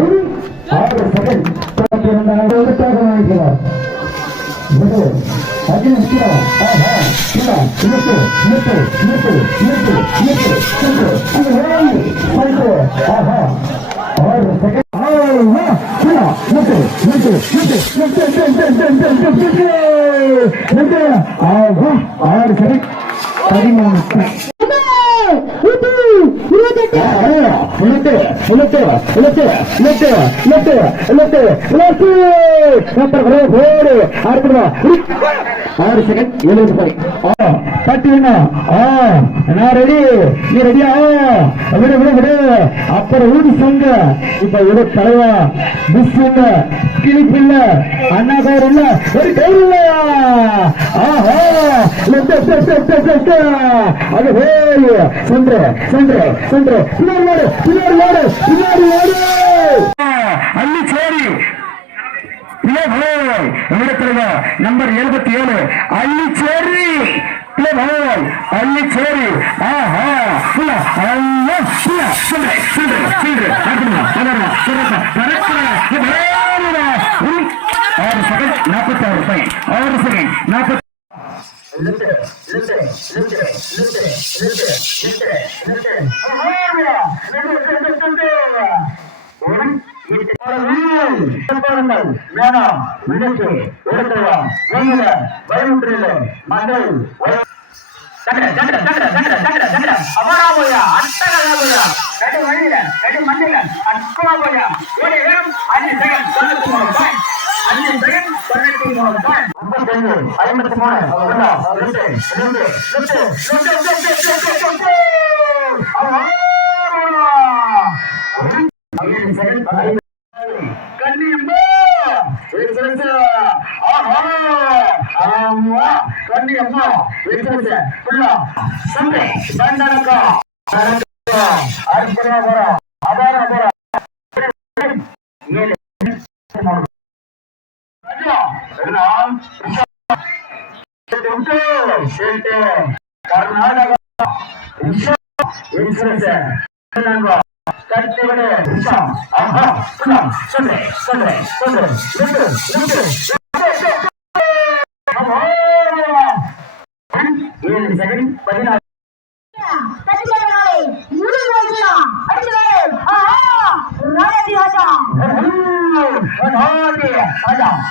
ஒரு ஆறு செகண்ட் ಬಿಡು ಅರ್ಜುನ ಇಷ್ಟಿರ ಹಾ ಹಾ ಇಲ್ಲ ನಿಲ್ಲು ನಿಲ್ಲು ನಿಲ್ಲು ನಿಲ್ಲು ನಿಲ್ಲು ನಿಲ್ಲು ಅದು ಹೇಳಿ ಬಂತು ಹಾ ಹಾ ಆರು ಸೆಕೆಂಡ್ பதிமூணு இருபத்தெட்டு இருபத்தெட்டு இருபத்தெட்டு இருபத்தெட்டு இருபத்தெட்டு இருபத்தெட்டு சூப்பர் ப்ரோ போடு அடுத்து ஆறு செகண்ட் எழுபது பாய் பத்து வேணும் நான் ரெடி நீ ரெடியா விடு விடு விடு. அப்புறம் ஊதி சொங்க. இப்ப ஒரு தலைவா. மிஸ் இல்ல கிளிப்பு இல்ல. அண்ணா கவர் இல்ல. ஒரு கவர் இல்ல ஆஹா. அது வேறு சென்று சென்று சென்று. பின்னாடி ஓடு பின்னாடி ஓடு பின்னாடி ஓடு. நம்பர் எழுபத்தி ஏழு அள்ளிச்சேரி அள்ளிச்சேரி. ஆஹா. புள்ள அல்ல புள்ள. சொல்றேன் சொல்றேன் சொல்றேன். ஆறு செகண்ட் நாற்பத்தி ஆறு ஃபைன் ஆறு செகண்ட் நாற்பத்தி வேணாம் விடுத்து எடுக்கலாம் ஒன்றுல பயமுற்றில மகள் பாருங்கள். வேணாம் விழுத்து எடுத்துவா வெயில வயமுற்றில மகள் அமராபோயா அட்டகலாபோயா நடு வழியில நடு மண்ணில. அக்கோபோயா ஒரு இடம் அஞ்சு செகண்ட் தொண்ணூத்தி மூணு பாயிண்ட் அஞ்சு செகண்ட் தொண்ணூத்தி மூணு பாயிண்ட் ஐம்பத்தி ஐந்து ஐம்பத்தி கண்ணியம்மா தம்பி தண்டனக்கா அற்புதபுரம் அபாரபுரம் கர்நாடகா ஏழு செகண்ட் பதினாறு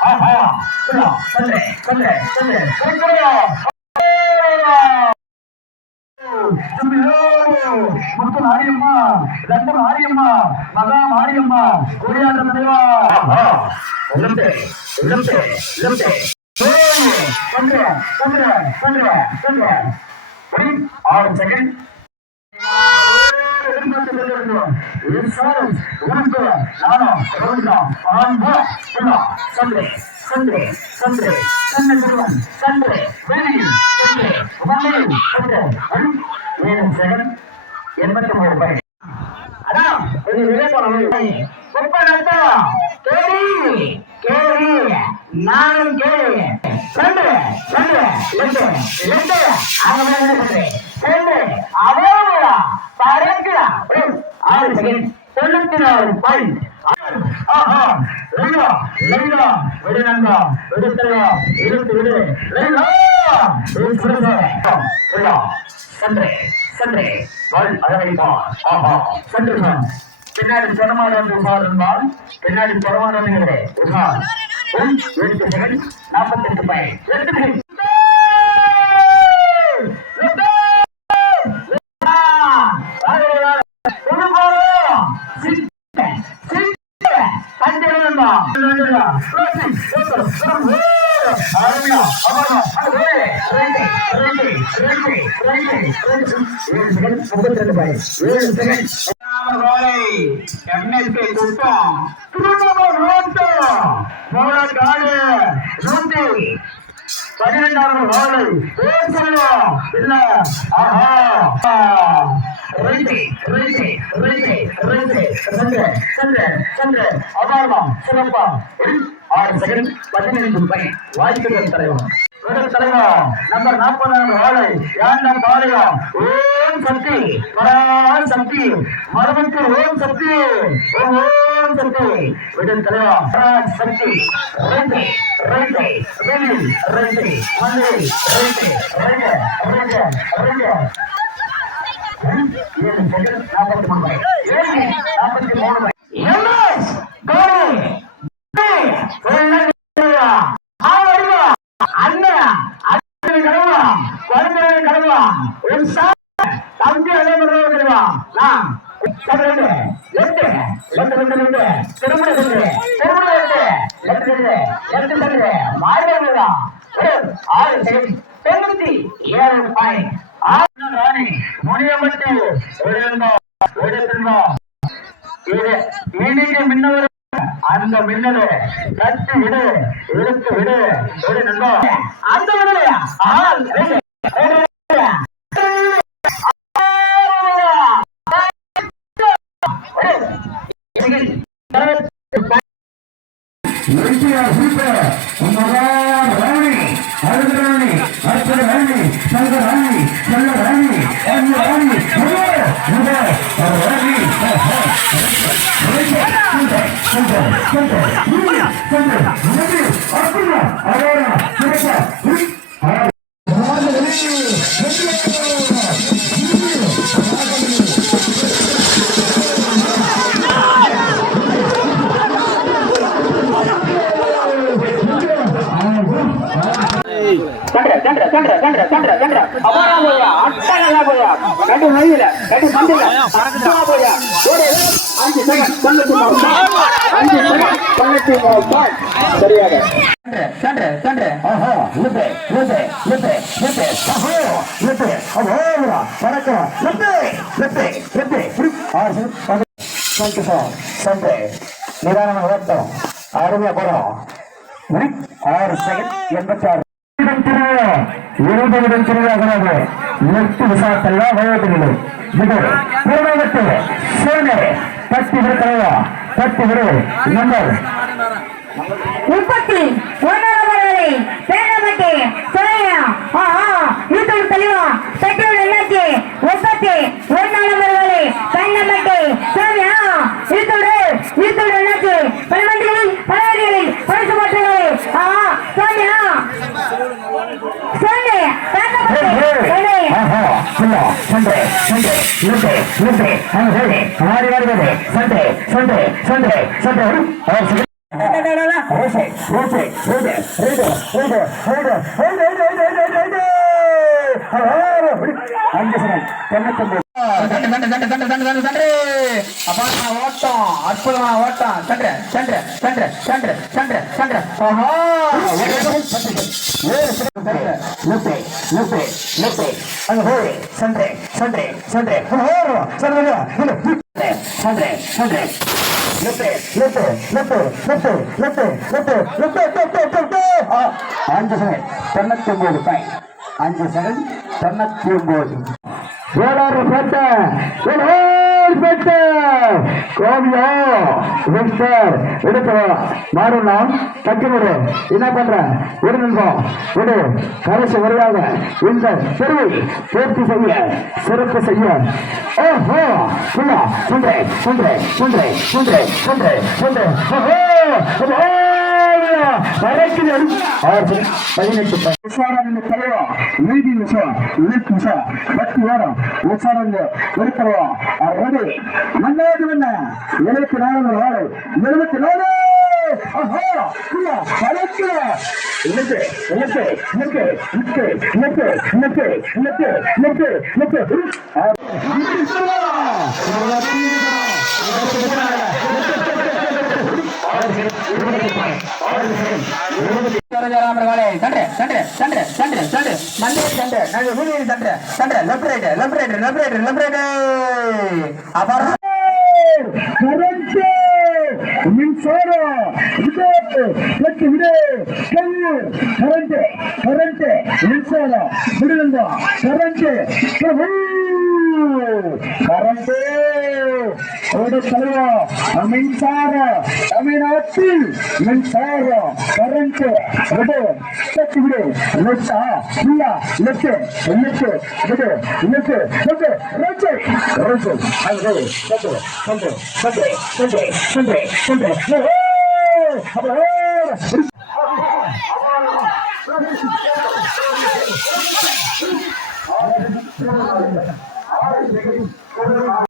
ஆஹா முத்து மாரியம்மா லட்சம் மாரியம்மா மகா மாரியம்மா கோடியாட்டம் தலைவா. இளம்பே இளம்பே இளம்பே. சொல்றேன் சொல்றேன் சொல்றேன் சொல்றேன் ஆறு செகண்ட் சந்திரே சந்திரே சந்திரே. சந்திர குருவன் சந்திரே வேலையில் சந்திரே உமையில் சந்திரே ஏழு செகண்ட் எண்பத்தி மூணு பை அதான் இது விவேகானந்தம் கேரி கேரி நானும் கேரி ரெண்டு ரெண்டு ரெண்டு ரெண்டு அவங்க ரெண்டு ரெண்டு அவ்வளோ பறக்குடா ஆறு செகண்ட் தொண்ணூத்தி நாலு பாயிண்ட் விடு நண்பா விடு தலைவா இழுத்து விடு லைலா சற்றே வல் அதனை பார் ஆஹா சற்று பார் பின்னாடி பெருமானந்த உசார் என்பால் பின்னாடி பெருமானந்த நாற்பத்தி எட்டு பை. எட்டு கூட்டம் திருமண ரோட்டம் போராட்டாடு பன்னிரெண்டாவது மாலை சொல்லுவா இல்ல. ஆஹா. சிறப்பா. ஆறு செகண்ட் பதினைந்து ரூபாய். வாழ்த்துக்கள் தலைவா தலைவா நம்பர் நாற்பதாம் வாழை. யாண்ட பாளையா ஓம் சக்தி. பரான் சக்தி. மரபுக்கு ஓம் ஓ ஓம் விடாமல் சக்தி விடும் தலைவர் சக்தி ரெண்டு ரெண்டு ரெண்டு ரெண்டு ஒன்று ஒரு சார் தம்பி அதே மாதிரி கடவுளா நான் லெஃப்ட் சைடு நின்று திரும்ப நின்று திரும்ப நின்று லெஃப்ட் நின்று லெஃப்ட் சைடு மாறி விழுதா ஆறு சைடு. தொண்ணூத்தி ஏழு பாயிண்ட் ஆறு ராணி. முனியமட்டு இடிக்கு அந்த மின்னலு. கட்டு விடு. இழுத்து விடு. ஒரு அந்த விடலையா? ஆள் சூப்பர் சூப்பர் அம்மா ராணி அழகு ராணி அற்புத ராணி சங்க ராணி செல்ல ராணி அன்பு ராணி ராணி சூப்பர் சூப்பர் சூப்பர் கட்டு நதியில கட்டு மண்டையில ஒரு அஞ்சு செகண்ட் தொண்ணூத்தி மூணு அஞ்சு செகண்ட் தொண்ணூத்தி மூணு சரியாக. சண்டை சண்டை ஆஹா லிபே லிபே லிபே லிபே எட்டு விசாரத்தல்ல வயோதி நிலை இது புறநகத்து சேனை. பத்து விருத்தலையா பத்து விரு நம்பர் முப்பத்தி ஒன்னாவது பேரம்பட்டி சோயா ஆ சண்டை லுட்டை லுட்டை அங்க சரி மாறி வருவது சண்டை சண்டை சண்டை சண்டை ஆறு செகண்ட் ரோசை ரோசை road road road road road road road அஞ்சு செகண்ட் தொண்ணூத்தொன்பது சண்டை சண்டை சண்டை சண்டை சண்டை சண்டை சண்டை ஓட்டம் அற்புதமான ஓட்டம் சண்டை சண்டை சண்டை சண்டை சண்டை சண்டை ஆஹா லெஃப்ட் லெஃப்ட் லெஃப்ட் அங்க போய் சண்டை சண்டை சண்டை சண்டை சண்டை சண்டை left left left left left left left left அஞ்சு செகண்ட் தொண்ணூத்தி ஒன்பது பாய் அஞ்சு செகண்ட் தொண்ணூத்தி ஒன்பது ஏழாறு பேட்டை கோவில்பேட்டை கோவியா வெஸ்டர் எடுத்து மாறுலாம் தட்டி விடு என்ன பண்ற? ஒரு நிமிஷம். விடு. கடைசி வருவாங்க இந்த தெருவை பூர்த்தி செய்ய சிறப்பு செய்ய. ஓஹோ! சும்மா சுன்றே சுன்றே சுன்றே சுன்றே சுன்றே ஓஹோ வரைக்கும் பதினெட்டு விசாரணை தலைவா நீதி விஷயம் நீட் விஷயம் பக்தி வேணும் விசாரணை இருக்கிறவா ரெடி நல்லது என்ன எழுபத்தி நாலு நாலு எழுபத்தி நாலு. ஆஹா! சண்டை சண்டை சண்டை சண்டை சண்டை மண்டே சண்டை நாங்கள் ஊழியர் சண்டை சண்டை left right left right left right left right அப்புறம் கரண்ட் மின்சாரம் இது விடு கல்லு கரண்ட் கரண்ட் கரண்ட் பறந்து ஒரு தருவம் மின்சாரம் தமிழ்நாட்டில் மின்சாரம் கரண்ட். விடு தட்டி விடு லெட்டா இல்லா லெட்டு லெட்டு விடு லெட்டு லெட்டு ரஜு ரஜு அது சண்டு